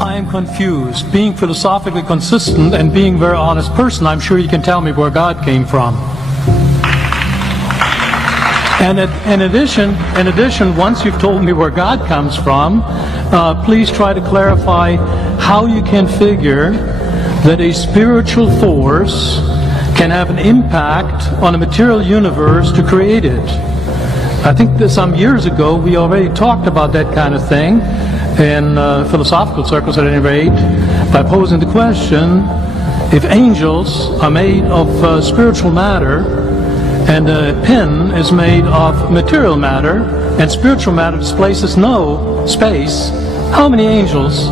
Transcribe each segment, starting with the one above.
I am confused. Being philosophically consistent and being a very honest person, I'm sure you can tell me where God came from. And in addition, once you've told me where God comes from, please try to clarify how you can figure that a spiritual force can have an impact on a material universe to create it. I think that some years ago we already talked about that kind of thing in philosophical circles at any rate, by posing the question, if angels are made of spiritual matter, and a pen is made of material matter, and spiritual matter displaces no space, how many angels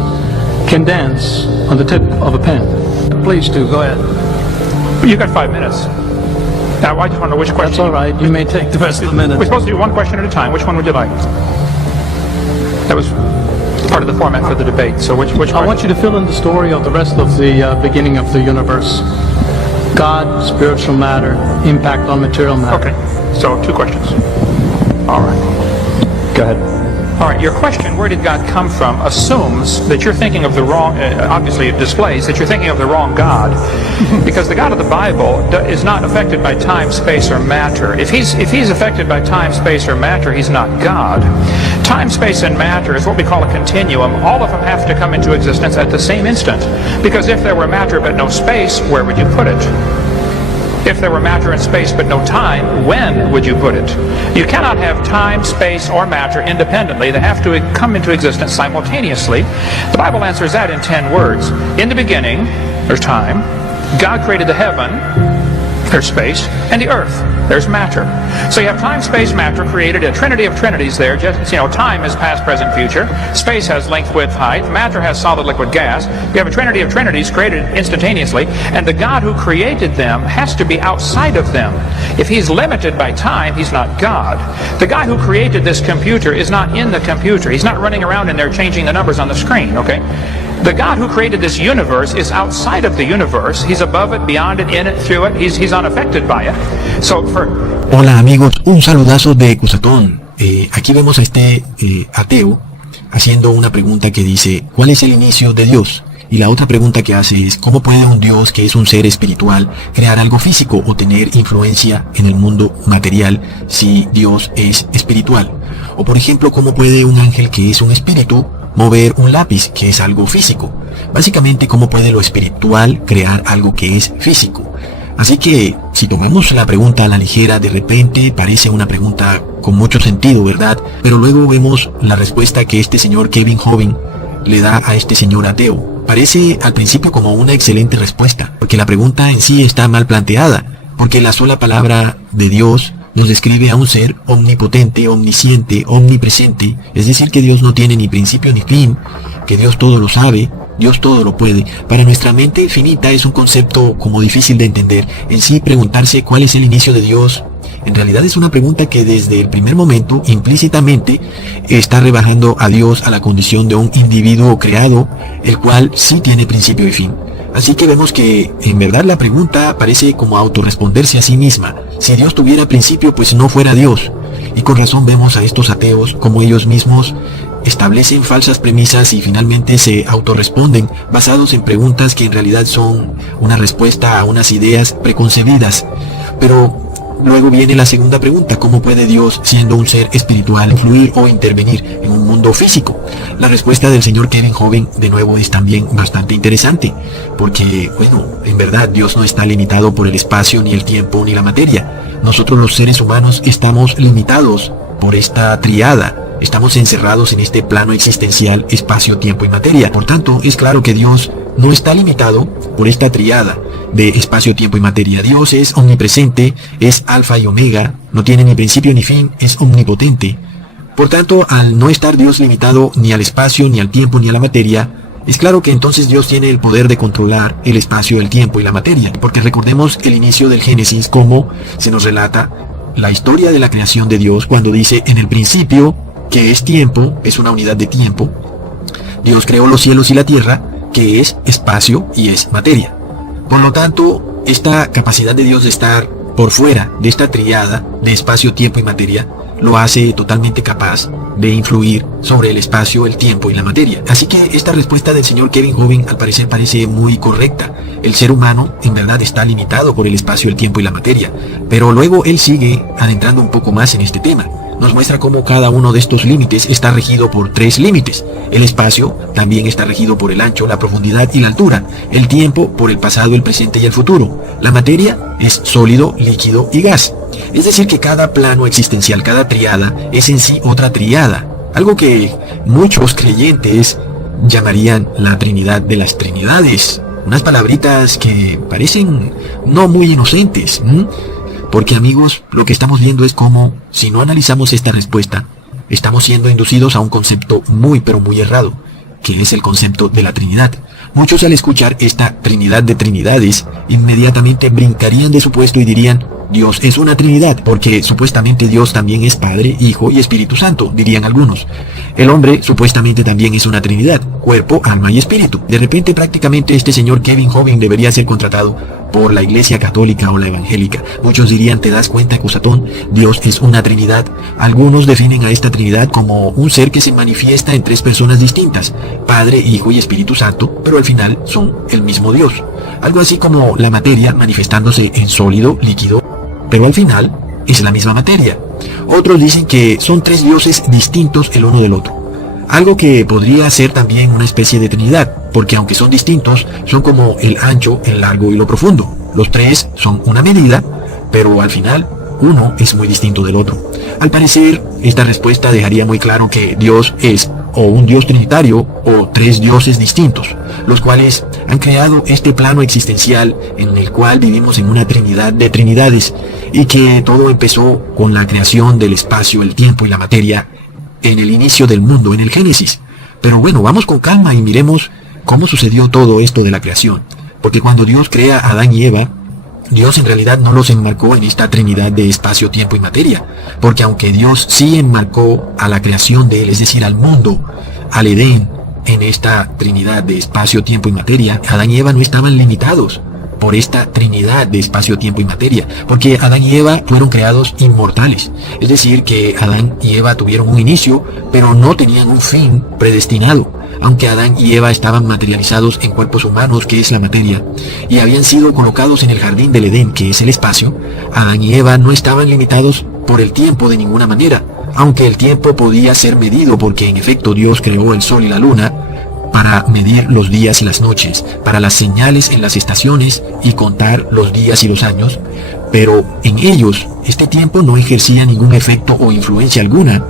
can dance on the tip of a pen? Please do, go ahead. You've got 5 minutes. Now, I just want to know which question. That's all right, you may take the rest of the minute. We're supposed to do one question at a time. Which one would you like? That was part of the format for the debate, so which question? I want you to fill in the story of the rest of the beginning of the universe. God, spiritual matter, impact on material matter. Okay, so 2 questions. All right. Go ahead. All right, your question, where did God come from, assumes that you're thinking of the wrong, obviously it displays that you're thinking of the wrong God, because the God of the Bible is not affected by time, space, or matter. If he's affected by time, space, or matter, he's not God. Time, space, and matter is what we call a continuum. All of them have to come into existence at the same instant, because if there were matter but no space, where would you put it? If there were matter and space but no time, when would you put it? You cannot have time, space, or matter independently. They have to come into existence simultaneously. The Bible answers that in 10 words. In the beginning, there's time. God created the heaven, there's space, and the earth, there's matter. So you have time, space, matter created, a trinity of trinities there. Just, time is past, present, future. Space has length, width, height. Matter has solid, liquid, gas. You have a trinity of trinities created instantaneously, and the God who created them has to be outside of them. If he's limited by time, he's not God. The guy who created this computer is not in the computer. He's not running around in there changing the numbers on the screen, okay? The God who created this universe is outside of the universe. He's above it, beyond it, in it, through it. He's unaffected by it. So for... Hola amigos, un saludazo de Cusatón. Aquí vemos a este ateo haciendo una pregunta que dice, ¿cuál es el inicio de Dios? Y la otra pregunta que hace es, ¿cómo puede un Dios que es un ser espiritual crear algo físico o tener influencia en el mundo material si Dios es espiritual? O por ejemplo, ¿cómo puede un ángel que es un espíritu mover un lápiz, que es algo físico? Básicamente, ¿cómo puede lo espiritual crear algo que es físico? Así que, si tomamos la pregunta a la ligera, de repente parece una pregunta con mucho sentido, ¿verdad? Pero luego vemos la respuesta que este señor Kevin Hovind le da a este señor ateo. Parece al principio como una excelente respuesta, porque la pregunta en sí está mal planteada, porque la sola palabra de Dios nos describe a un ser omnipotente, omnisciente, omnipresente, es decir, que Dios no tiene ni principio ni fin, que Dios todo lo sabe, Dios todo lo puede. Para nuestra mente finita es un concepto como difícil de entender. En sí, preguntarse cuál es el inicio de Dios, en realidad es una pregunta que desde el primer momento, implícitamente, está rebajando a Dios a la condición de un individuo creado, el cual sí tiene principio y fin. Así que vemos que, en verdad, la pregunta parece como autorresponderse a sí misma. Si Dios tuviera principio, pues no fuera Dios. Y con razón vemos a estos ateos como ellos mismos establecen falsas premisas y finalmente se autorresponden basados en preguntas que en realidad son una respuesta a unas ideas preconcebidas. Pero luego viene la segunda pregunta: ¿cómo puede Dios, siendo un ser espiritual, influir o intervenir en un mundo físico? La respuesta del señor Kevin Hovind de nuevo es también bastante interesante, porque, bueno, en verdad Dios no está limitado por el espacio, ni el tiempo, ni la materia. Nosotros los seres humanos estamos limitados por esta triada. Estamos encerrados en este plano existencial, espacio, tiempo y materia. Por tanto, es claro que Dios no está limitado por esta triada de espacio, tiempo y materia. Dios es omnipresente, es alfa y omega, no tiene ni principio ni fin, es omnipotente. Por tanto, al no estar Dios limitado ni al espacio, ni al tiempo, ni a la materia, es claro que entonces Dios tiene el poder de controlar el espacio, el tiempo y la materia. Porque recordemos el inicio del Génesis, como se nos relata la historia de la creación de Dios cuando dice: en el principio, que es tiempo, es una unidad de tiempo, Dios creó los cielos y la tierra, que es espacio y es materia. Por lo tanto, esta capacidad de Dios de estar por fuera de esta triada de espacio, tiempo y materia lo hace totalmente capaz de influir sobre el espacio, el tiempo y la materia. Así que esta respuesta del señor Kevin Hovind al parecer parece muy correcta. El ser humano en verdad está limitado por el espacio, el tiempo y la materia. Pero luego él sigue adentrando un poco más en este tema. Nos muestra cómo cada uno de estos límites está regido por 3 límites. El espacio también está regido por el ancho, la profundidad y la altura. El tiempo por el pasado, el presente y el futuro. La materia es sólido, líquido y gas. Es decir que cada plano existencial, cada triada, es en sí otra triada. Algo que muchos creyentes llamarían la Trinidad de las Trinidades. Unas palabritas que parecen no muy inocentes. Porque amigos, lo que estamos viendo es como, si no analizamos esta respuesta, estamos siendo inducidos a un concepto muy pero muy errado, que es el concepto de la Trinidad. Muchos al escuchar esta Trinidad de Trinidades, inmediatamente brincarían de su puesto y dirían, Dios es una Trinidad, porque supuestamente Dios también es Padre, Hijo y Espíritu Santo, dirían algunos. El hombre supuestamente también es una Trinidad, cuerpo, alma y espíritu. De repente prácticamente este señor Kevin Hovind debería ser contratado por la Iglesia Católica o la Evangélica. Muchos dirían, ¿te das cuenta, Cusatón? Dios es una Trinidad. Algunos definen a esta Trinidad como un ser que se manifiesta en 3 personas distintas, Padre, Hijo y Espíritu Santo, pero al final son el mismo Dios. Algo así como la materia manifestándose en sólido, líquido, pero al final es la misma materia. Otros dicen que son 3 dioses distintos el uno del otro. Algo que podría ser también una especie de Trinidad, porque aunque son distintos, son como el ancho, el largo y lo profundo. Los 3 son una medida, pero al final uno es muy distinto del otro. Al parecer, esta respuesta dejaría muy claro que Dios es o un Dios trinitario o 3 dioses distintos, los cuales han creado este plano existencial en el cual vivimos en una trinidad de trinidades, y que todo empezó con la creación del espacio, el tiempo y la materia en el inicio del mundo, en el Génesis. Pero bueno, vamos con calma y miremos cómo sucedió todo esto de la creación. Porque cuando Dios crea a Adán y Eva, Dios en realidad no los enmarcó en esta trinidad de espacio, tiempo y materia. Porque aunque Dios sí enmarcó a la creación de él, es decir, al mundo, al Edén, en esta trinidad de espacio, tiempo y materia, Adán y Eva no estaban limitados por esta trinidad de espacio, tiempo y materia, porque Adán y Eva fueron creados inmortales. Es decir, que Adán y Eva tuvieron un inicio, pero no tenían un fin predestinado. Aunque Adán y Eva estaban materializados en cuerpos humanos, que es la materia, y habían sido colocados en el jardín del Edén, que es el espacio, Adán y Eva no estaban limitados por el tiempo de ninguna manera, aunque el tiempo podía ser medido, porque en efecto Dios creó el sol y la luna para medir los días y las noches, para las señales en las estaciones y contar los días y los años, pero en ellos este tiempo no ejercía ningún efecto o influencia alguna.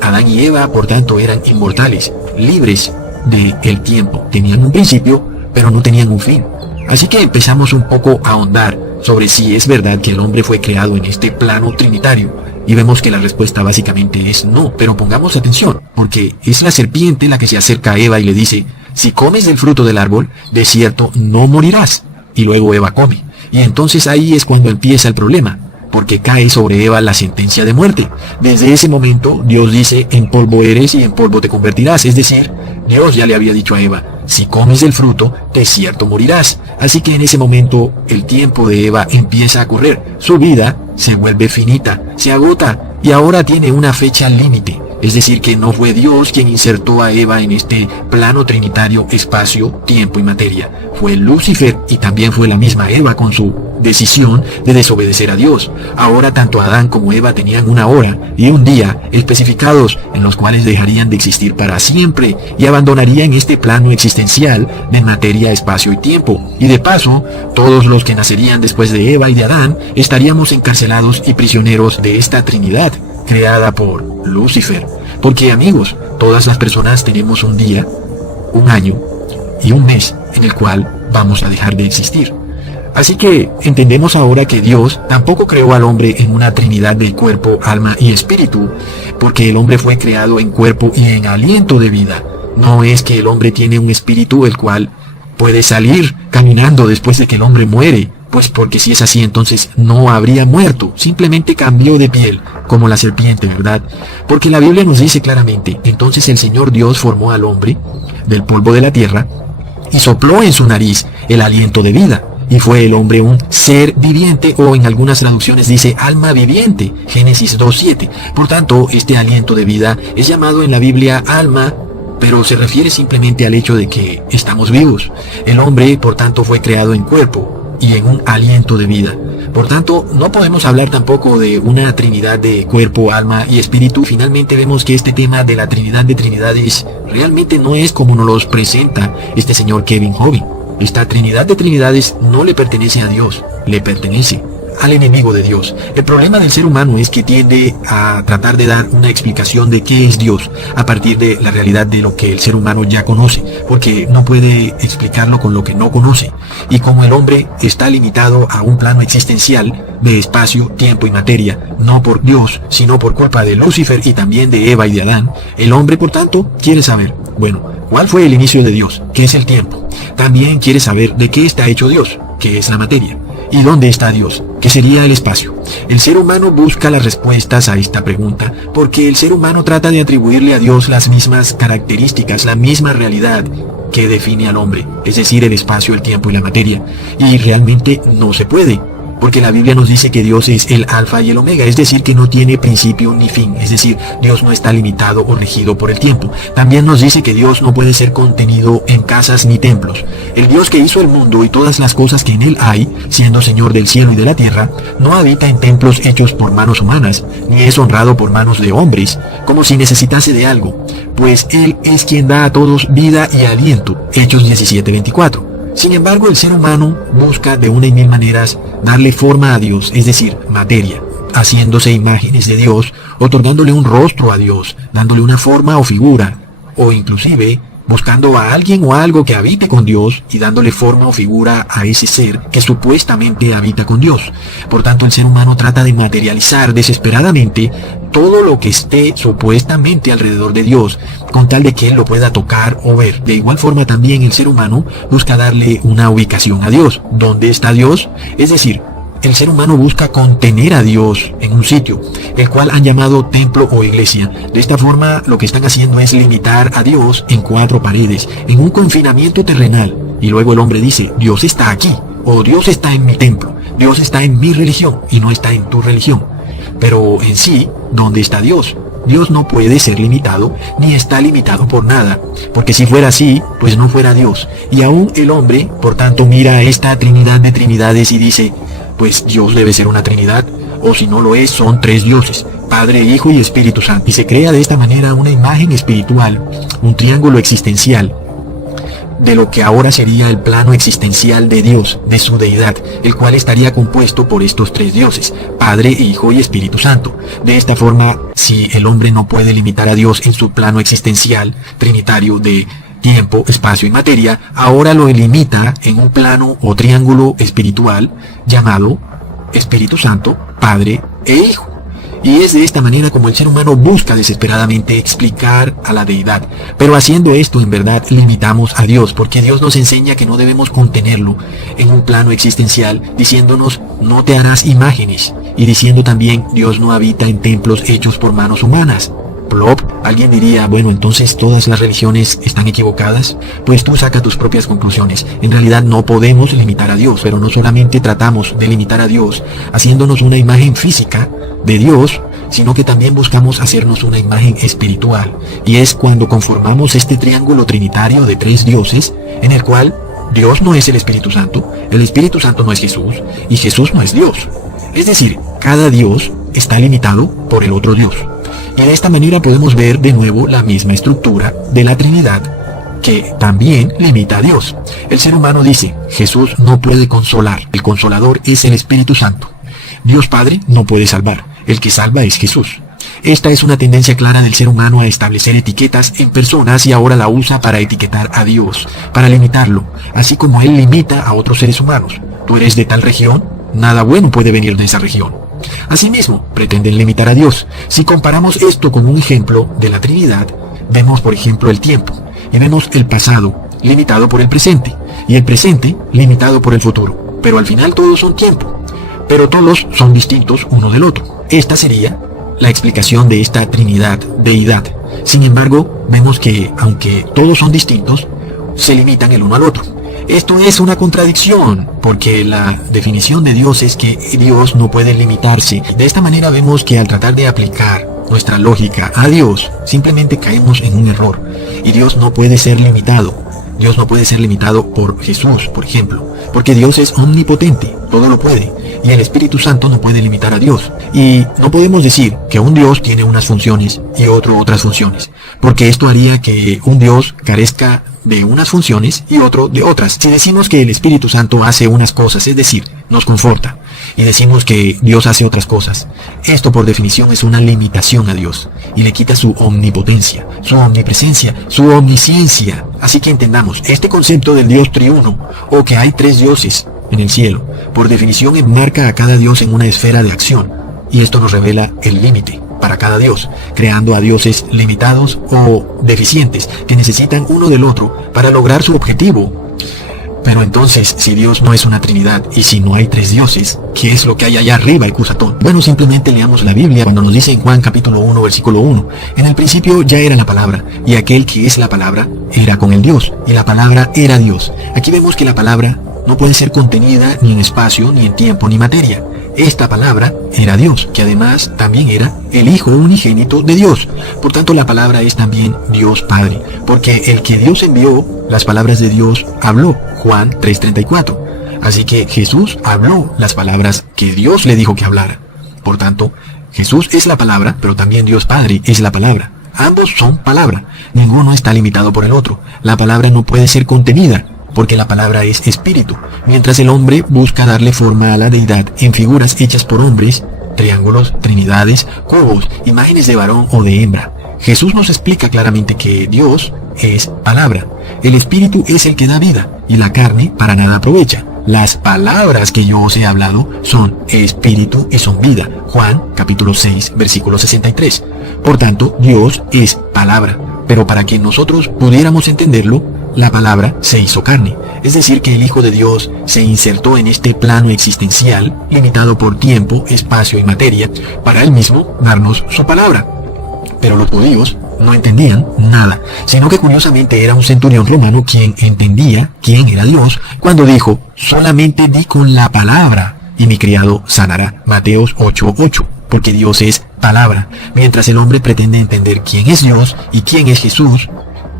Adán y Eva, por tanto, eran inmortales, libres del tiempo. Tenían un principio, pero no tenían un fin. Así que empezamos un poco a ahondar sobre si es verdad que el hombre fue creado en este plano trinitario. Y vemos que la respuesta básicamente es no, pero pongamos atención, porque es la serpiente la que se acerca a Eva y le dice, si comes del fruto del árbol, de cierto no morirás. Y luego Eva come. Y entonces ahí es cuando empieza el problema, porque cae sobre Eva la sentencia de muerte. Desde ese momento Dios dice, en polvo eres y en polvo te convertirás. Es decir, Dios ya le había dicho a Eva, si comes del fruto, de cierto morirás. Así que en ese momento el tiempo de Eva empieza a correr. Su vida se vuelve finita, se agota y ahora tiene una fecha límite. Es decir, que no fue Dios quien insertó a Eva en este plano trinitario, espacio, tiempo y materia. Fue Lucifer, y también fue la misma Eva con su decisión de desobedecer a Dios. Ahora tanto Adán como Eva tenían una hora y un día especificados en los cuales dejarían de existir para siempre y abandonarían este plano existencial de materia, espacio y tiempo. Y de paso, todos los que nacerían después de Eva y de Adán estaríamos encarcelados y prisioneros de esta Trinidad creada por Lucifer. Porque amigos, todas las personas tenemos un día, un año y un mes en el cual vamos a dejar de existir. Así que entendemos ahora que Dios tampoco creó al hombre en una trinidad del cuerpo, alma y espíritu, porque el hombre fue creado en cuerpo y en aliento de vida. No es que el hombre tiene un espíritu el cual puede salir caminando después de que el hombre muere, pues porque si es así entonces no habría muerto, simplemente cambió de piel, como la serpiente, ¿verdad? Porque la Biblia nos dice claramente, entonces el Señor Dios formó al hombre del polvo de la tierra y sopló en su nariz el aliento de vida, y fue el hombre un ser viviente, o en algunas traducciones dice alma viviente, Génesis 2:7. Por tanto, este aliento de vida es llamado en la Biblia alma, pero se refiere simplemente al hecho de que estamos vivos. El hombre, por tanto, fue creado en cuerpo y en un aliento de vida. Por tanto, no podemos hablar tampoco de una trinidad de cuerpo, alma y espíritu. Finalmente vemos que este tema de la trinidad de trinidades realmente no es como nos los presenta este señor Kevin Hovind. Esta trinidad de trinidades no le pertenece a Dios, le pertenece al enemigo de Dios. El problema del ser humano es que tiende a tratar de dar una explicación de qué es Dios a partir de la realidad de lo que el ser humano ya conoce, porque no puede explicarlo con lo que no conoce. Y como el hombre está limitado a un plano existencial de espacio, tiempo y materia, no por Dios, sino por culpa de Lucifer y también de Eva y de Adán, el hombre, por tanto, quiere saber, bueno, ¿cuál fue el inicio de Dios? ¿Qué es el tiempo? También quiere saber de qué está hecho Dios, que es la materia. ¿Y dónde está Dios? ¿Qué sería el espacio? El ser humano busca las respuestas a esta pregunta porque el ser humano trata de atribuirle a Dios las mismas características, la misma realidad que define al hombre, es decir, el espacio, el tiempo y la materia. Y realmente no se puede, porque la Biblia nos dice que Dios es el alfa y el omega, es decir, que no tiene principio ni fin, es decir, Dios no está limitado o regido por el tiempo. También nos dice que Dios no puede ser contenido en casas ni templos. El Dios que hizo el mundo y todas las cosas que en él hay, siendo Señor del cielo y de la tierra, no habita en templos hechos por manos humanas, ni es honrado por manos de hombres, como si necesitase de algo, pues Él es quien da a todos vida y aliento. Hechos 17:24. Sin embargo, el ser humano busca de una y mil maneras darle forma a Dios, es decir, materia, haciéndose imágenes de Dios, otorgándole un rostro a Dios, dándole una forma o figura, o inclusive buscando a alguien o algo que habite con Dios y dándole forma o figura a ese ser que supuestamente habita con Dios. Por tanto, el ser humano trata de materializar desesperadamente todo lo que esté supuestamente alrededor de Dios, con tal de que Él lo pueda tocar o ver. De igual forma también el ser humano busca darle una ubicación a Dios. ¿Dónde está Dios? Es decir, el ser humano busca contener a Dios en un sitio, el cual han llamado templo o iglesia. De esta forma, lo que están haciendo es limitar a Dios en 4 paredes, en un confinamiento terrenal. Y luego el hombre dice, Dios está aquí, o Dios está en mi templo, Dios está en mi religión y no está en tu religión. Pero en sí, ¿dónde está Dios? Dios no puede ser limitado, ni está limitado por nada, porque si fuera así, pues no fuera Dios. Y aún el hombre, por tanto, mira a esta trinidad de trinidades y dice, pues Dios debe ser una trinidad, o si no lo es, son 3 dioses, Padre, Hijo y Espíritu Santo. Y se crea de esta manera una imagen espiritual, un triángulo existencial, de lo que ahora sería el plano existencial de Dios, de su deidad, el cual estaría compuesto por estos 3 dioses, Padre, Hijo y Espíritu Santo. De esta forma, si el hombre no puede limitar a Dios en su plano existencial, trinitario de tiempo, espacio y materia, ahora lo limita en un plano o triángulo espiritual llamado Espíritu Santo, Padre e Hijo. Y es de esta manera como el ser humano busca desesperadamente explicar a la deidad. Pero haciendo esto, en verdad, limitamos a Dios, porque Dios nos enseña que no debemos contenerlo en un plano existencial, diciéndonos, no te harás imágenes, y diciendo también, Dios no habita en templos hechos por manos humanas. Plop. Alguien diría, bueno, entonces todas las religiones están equivocadas. Pues tú saca tus propias conclusiones. En realidad no podemos limitar a Dios, pero no solamente tratamos de limitar a Dios haciéndonos una imagen física de Dios, sino que también buscamos hacernos una imagen espiritual. Y es cuando conformamos este triángulo trinitario de 3 dioses, en el cual Dios no es el Espíritu Santo no es Jesús, y Jesús no es Dios. Es decir, cada Dios está limitado por el otro Dios. Y de esta manera podemos ver de nuevo la misma estructura de la Trinidad, que también limita a Dios. El ser humano dice, Jesús no puede consolar, el consolador es el Espíritu Santo. Dios Padre no puede salvar, el que salva es Jesús. Esta es una tendencia clara del ser humano a establecer etiquetas en personas y ahora la usa para etiquetar a Dios, para limitarlo, así como Él limita a otros seres humanos. Tú eres de tal región, nada bueno puede venir de esa región. Asimismo, pretenden limitar a Dios. Si comparamos esto con un ejemplo de la Trinidad, vemos por ejemplo el tiempo, y vemos el pasado limitado por el presente, y el presente limitado por el futuro. Pero al final todos son tiempo, pero todos son distintos uno del otro. Esta sería la explicación de esta Trinidad, deidad. Sin embargo, vemos que, aunque todos son distintos, se limitan el uno al otro. Esto es una contradicción, porque la definición de Dios es que Dios no puede limitarse. De esta manera vemos que al tratar de aplicar nuestra lógica a Dios, simplemente caemos en un error. Y Dios no puede ser limitado. Dios no puede ser limitado por Jesús, por ejemplo, porque Dios es omnipotente, todo lo puede. Y el Espíritu Santo no puede limitar a Dios. Y no podemos decir que un Dios tiene unas funciones y otro otras funciones, porque esto haría que un Dios carezca de unas funciones y otro de otras. Si decimos que el Espíritu Santo hace unas cosas, es decir, nos conforta, y decimos que Dios hace otras cosas, esto por definición es una limitación a Dios, y le quita su omnipotencia, su omnipresencia, su omnisciencia. Así que entendamos, este concepto del Dios triuno, o que hay tres dioses en el cielo, por definición enmarca a cada Dios en una esfera de acción, y esto nos revela el límite para cada Dios, creando a dioses limitados o deficientes que necesitan uno del otro para lograr su objetivo. Pero entonces, si Dios no es una Trinidad y si no hay tres dioses, ¿qué es lo que hay allá arriba, el Cusatón? Bueno, simplemente leamos la Biblia cuando nos dice en Juan capítulo 1, versículo 1, en el principio ya era la palabra, y aquel que es la palabra era con el Dios, y la palabra era Dios. Aquí vemos que la palabra no puede ser contenida ni en espacio, ni en tiempo, ni materia. Esta palabra era Dios, que además también era el Hijo unigénito de Dios. Por tanto, la palabra es también Dios Padre, porque el que Dios envió, las palabras de Dios habló, Juan 3:34. Así que Jesús habló las palabras que Dios le dijo que hablara. Por tanto, Jesús es la palabra, pero también Dios Padre es la palabra. Ambos son palabra. Ninguno está limitado por el otro. La palabra no puede ser contenida, porque la palabra es espíritu, mientras el hombre busca darle forma a la deidad en figuras hechas por hombres, triángulos, trinidades, cubos, imágenes de varón o de hembra. Jesús nos explica claramente que Dios es palabra. El espíritu es el que da vida, y la carne para nada aprovecha. Las palabras que yo os he hablado son espíritu y son vida. Juan capítulo 6, versículo 63. Por tanto, Dios es palabra. Pero para que nosotros pudiéramos entenderlo, la palabra se hizo carne. Es decir, que el Hijo de Dios se insertó en este plano existencial, limitado por tiempo, espacio y materia, para Él mismo darnos su palabra. Pero los judíos no entendían nada, sino que curiosamente era un centurión romano quien entendía quién era Dios, cuando dijo, solamente di con la palabra, y mi criado sanará. Mateos 8:8. Porque Dios es palabra, mientras el hombre pretende entender quién es Dios y quién es Jesús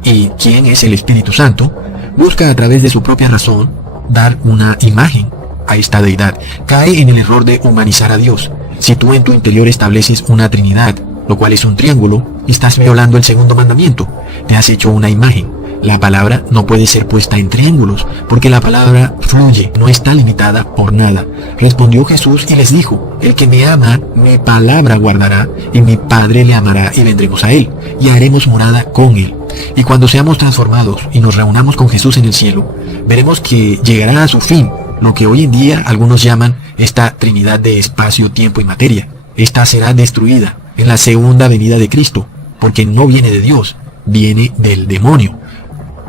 y quién es el Espíritu Santo, busca a través de su propia razón dar una imagen a esta deidad. Cae en el error de humanizar a Dios. Si tú en tu interior estableces una Trinidad, lo cual es un triángulo, estás violando el segundo mandamiento. Te has hecho una imagen. La palabra no puede ser puesta en triángulos, porque la palabra fluye, no está limitada por nada. Respondió Jesús y les dijo, el que me ama, mi palabra guardará, y mi Padre le amará, y vendremos a él, y haremos morada con él. Y cuando seamos transformados y nos reunamos con Jesús en el cielo, veremos que llegará a su fin lo que hoy en día algunos llaman esta Trinidad de espacio, tiempo y materia. Esta será destruida en la segunda venida de Cristo, porque no viene de Dios, viene del demonio.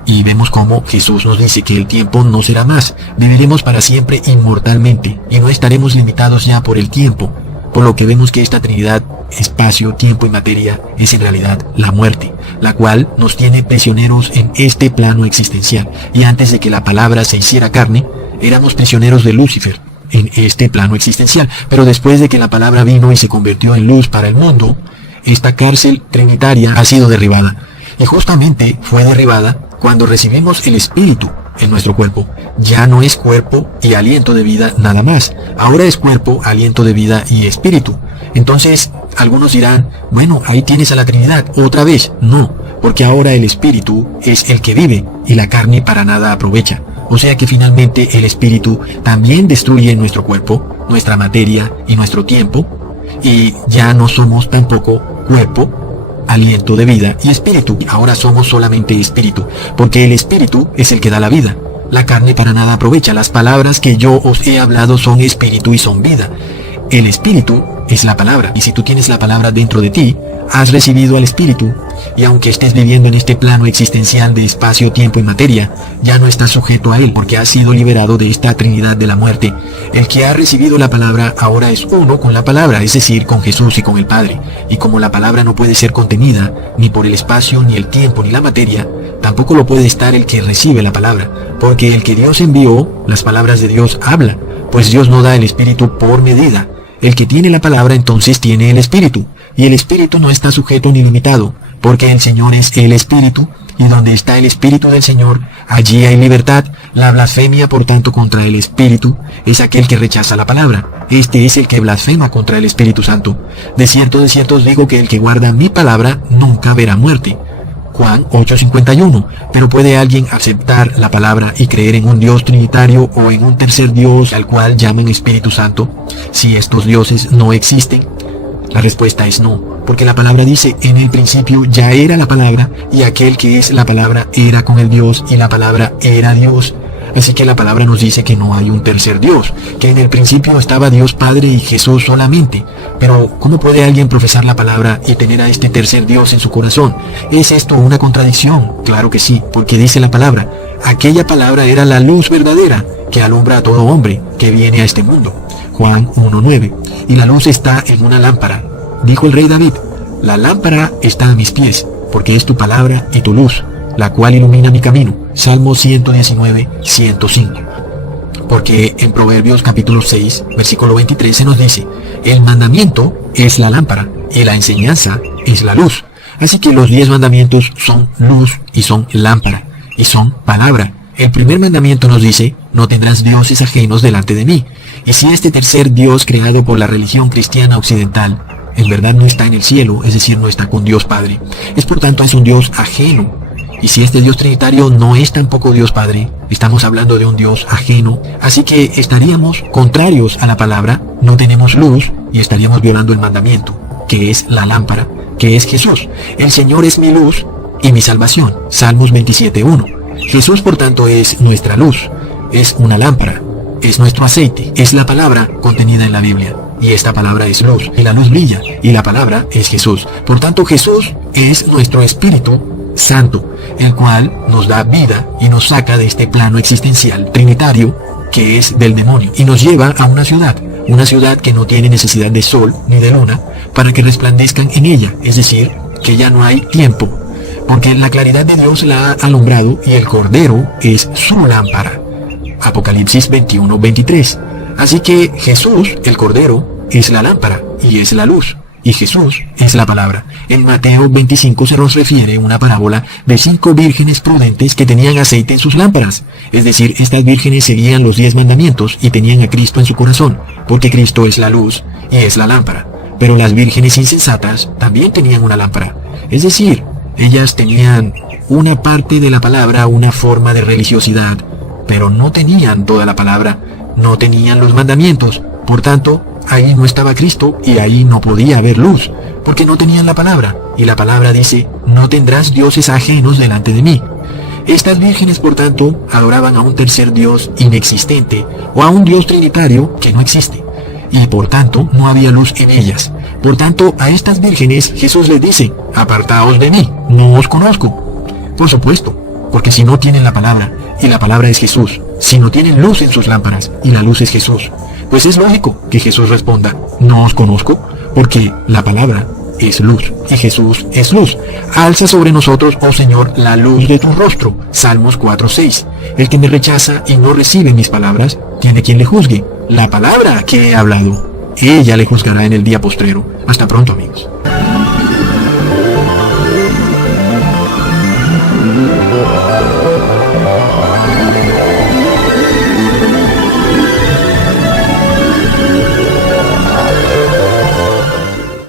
Y vemos cómo Jesús nos dice que el tiempo no será más, viviremos para siempre inmortalmente, y no estaremos limitados ya por el tiempo, por lo que vemos que esta Trinidad, espacio, tiempo y materia, es en realidad la muerte, la cual nos tiene prisioneros en este plano existencial, y antes de que la palabra se hiciera carne, éramos prisioneros de Lucifer, en este plano existencial, pero después de que la palabra vino y se convirtió en luz para el mundo, esta cárcel trinitaria ha sido derribada, y justamente fue derribada cuando recibimos el Espíritu en nuestro cuerpo. Ya no es cuerpo y aliento de vida nada más, ahora es cuerpo, aliento de vida y espíritu. Entonces, algunos dirán, bueno, ahí tienes a la Trinidad, otra vez. No, porque ahora el Espíritu es el que vive y la carne para nada aprovecha. O sea que finalmente el Espíritu también destruye nuestro cuerpo, nuestra materia y nuestro tiempo, y ya no somos tampoco cuerpo, aliento de vida y espíritu. Ahora somos solamente espíritu, porque el espíritu es el que da la vida. La carne para nada aprovecha. Las palabras que yo os he hablado son espíritu y son vida. El espíritu es la palabra. Y si tú tienes la palabra dentro de ti, has recibido al Espíritu. Y aunque estés viviendo en este plano existencial de espacio, tiempo y materia, ya no estás sujeto a él porque has sido liberado de esta trinidad de la muerte. El que ha recibido la palabra ahora es uno con la palabra, es decir, con Jesús y con el Padre. Y como la palabra no puede ser contenida, ni por el espacio, ni el tiempo, ni la materia, tampoco lo puede estar el que recibe la palabra, porque el que Dios envió, las palabras de Dios habla, pues Dios no da el Espíritu por medida. El que tiene la palabra entonces tiene el Espíritu, y el Espíritu no está sujeto ni limitado, porque el Señor es el Espíritu, y donde está el Espíritu del Señor, allí hay libertad. La blasfemia, por tanto, contra el Espíritu es aquel que rechaza la palabra. Este es el que blasfema contra el Espíritu Santo. De cierto os digo que el que guarda mi palabra nunca verá muerte. Juan 8:51. Pero ¿puede alguien aceptar la palabra y creer en un Dios trinitario o en un tercer Dios al cual llaman Espíritu Santo, si estos dioses no existen? La respuesta es no, porque la palabra dice, en el principio ya era la palabra, y aquel que es la palabra era con el Dios, y la palabra era Dios. Así que la palabra nos dice que no hay un tercer Dios, que en el principio estaba Dios Padre y Jesús solamente. Pero, ¿cómo puede alguien profesar la palabra y tener a este tercer Dios en su corazón? ¿Es esto una contradicción? Claro que sí, porque dice la palabra, aquella palabra era la luz verdadera, que alumbra a todo hombre que viene a este mundo. Juan 1:9. Y la luz está en una lámpara. Dijo el rey David, la lámpara está a mis pies, porque es tu palabra y tu luz, la cual ilumina mi camino. Salmo 119:105. Porque en Proverbios capítulo 6, versículo 23 se nos dice, el mandamiento es la lámpara, y la enseñanza es la luz. Así que los 10 mandamientos son luz y son lámpara, y son palabra. El primer mandamiento nos dice, no tendrás dioses ajenos delante de mí. Y si este tercer Dios creado por la religión cristiana occidental, en verdad no está en el cielo, es decir, no está con Dios Padre, es por tanto es un Dios ajeno. Y si este Dios trinitario no es tampoco Dios Padre, estamos hablando de un Dios ajeno, así que estaríamos contrarios a la palabra, no tenemos luz y estaríamos violando el mandamiento, que es la lámpara, que es Jesús. El Señor es mi luz y mi salvación. Salmos 27:1. Jesús, por tanto, es nuestra luz, es una lámpara, es nuestro aceite, es la palabra contenida en la Biblia. Y esta palabra es luz, y la luz brilla, y la palabra es Jesús. Por tanto, Jesús es nuestro Espíritu Santo, el cual nos da vida y nos saca de este plano existencial trinitario que es del demonio, y nos lleva a una ciudad que no tiene necesidad de sol ni de luna para que resplandezcan en ella, es decir, que ya no hay tiempo, porque la claridad de Dios la ha alumbrado y el Cordero es su lámpara. Apocalipsis 21:23. Así que Jesús, el Cordero, es la lámpara y es la luz, y Jesús es la palabra. En Mateo 25 se nos refiere una parábola de 5 vírgenes prudentes que tenían aceite en sus lámparas. Es decir, estas vírgenes seguían los 10 mandamientos y tenían a Cristo en su corazón, porque Cristo es la luz y es la lámpara. Pero las vírgenes insensatas también tenían una lámpara. Es decir, ellas tenían una parte de la palabra, una forma de religiosidad, pero no tenían toda la palabra, no tenían los mandamientos. Por tanto, ahí no estaba Cristo y ahí no podía haber luz, porque no tenían la palabra. Y la palabra dice, no tendrás dioses ajenos delante de mí. Estas vírgenes, por tanto, adoraban a un tercer Dios inexistente o a un Dios trinitario que no existe. Y por tanto, no había luz en ellas. Por tanto, a estas vírgenes Jesús les dice, apartaos de mí, no os conozco. Por supuesto, porque si no tienen la palabra, y la palabra es Jesús, si no tienen luz en sus lámparas, y la luz es Jesús, pues es lógico que Jesús responda, no os conozco, porque la palabra es luz, y Jesús es luz. Alza sobre nosotros, oh Señor, la luz de tu rostro. Salmos 4:6. El que me rechaza y no recibe mis palabras, tiene quien le juzgue. La palabra que he hablado, ella le juzgará en el día postrero. Hasta pronto, amigos.